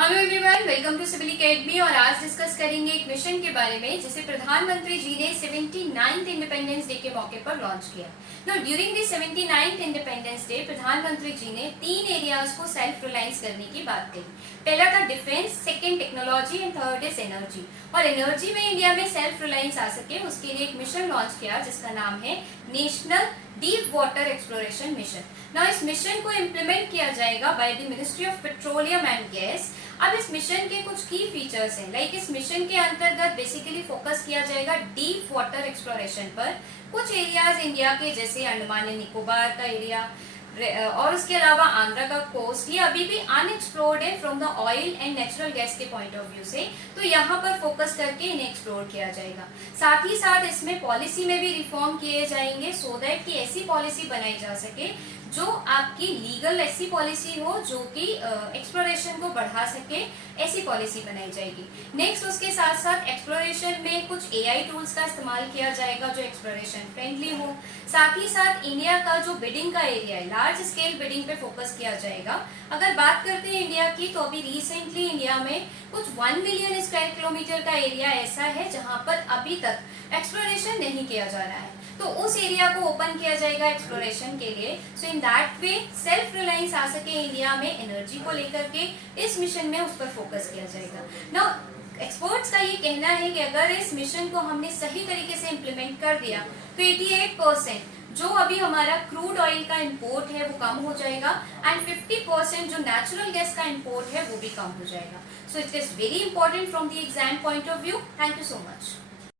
Hello everyone, welcome to Civil Academy. और आज discuss करेंगे एक मिशन के बारे में जिसे प्रधानमंत्री जी ने 79th इंडिपेंडेंस डे के मौके पर लॉन्च किया। Know during the 79th independence day प्रधानमंत्री जी ने 3 एरियाज को सेल्फ रिलायंस करने की बात कही। पहला था defence, second technology and third is energy. और एनर्जी में इंडिया में सेल्फ रिलायंस आ सके उसके लिए एक मिशन लॉन्च किया जिसका नाम है national deep water exploration mission. ना इस मिशन को इम्प्लीमेंट किया जाएगा by the ministry of petroleum and gas. अब इस मिशन के कुछ की फीचर्स हैं, लाइक इस मिशन के अंतर्गत बेसिकली फोकस किया जाएगा डीप वाटर एक्सप्लोरेशन पर। कुछ एरियाज इंडिया के जैसे अंडमान एंड निकोबार का एरिया और उसके अलावा आंध्रा का कोस्ट ये अभी भी अनएक्सप्लोर्ड है from the oil and natural gas के पॉइंट ऑफ व्यू से, तो यहाँ पर फोकस करके इन्हें एक्सप्लोर किया जाएगा। साथ ही साथ इसमें पॉलिसी में भी रिफॉर्म किए जाएंगे सो दैट कि ऐसी पॉलिसी बनाई जा सके जो आपकी लीगल ऐसी पॉलिसी हो जो कि एक्सप्लोरेशन को बढ़ा सके, ऐसी पॉलिसी बनाई जाएगी। नेक्स्ट उसके साथ साथ एक्सप्लोरेशन में कुछ एआई टूल्स का इस्तेमाल किया जाएगा जो एक्सप्लोरेशन फ्रेंडली हो। साथ ही साथ इंडिया का जो बिडिंग का एरिया है, लार्ज स्केल बिडिंग पे फोकस किया जाएगा। अगर बात करते हैं इंडिया की, तो अभी रिसेंटली इंडिया में कुछ 1 मिलियन स्क्वायर किलोमीटर का एरिया ऐसा है जहां पर अभी तक एक्सप्लोरेशन नहीं किया जा रहा है, तो उस एरिया को ओपन किया जाएगा एक्सप्लोरेशन के लिए। So in that way self reliance आ सके इंडिया में एनर्जी को लेकर के, इस मिशन में उस पर फोकस किया जाएगा। नाउ एक्सपर्ट्स का ये कहना है कि अगर इस मिशन को हमने सही तरीके से इम्प्लीमेंट कर दिया तो 88% जो अभी हमारा क्रूड ऑयल का इंपोर्ट है वो कम हो जाएगा एंड 50% जो नेचुरल गैस का इंपोर्ट है वो भी कम हो जाएगा। So it is very important from the exam point of view. Thank you so much.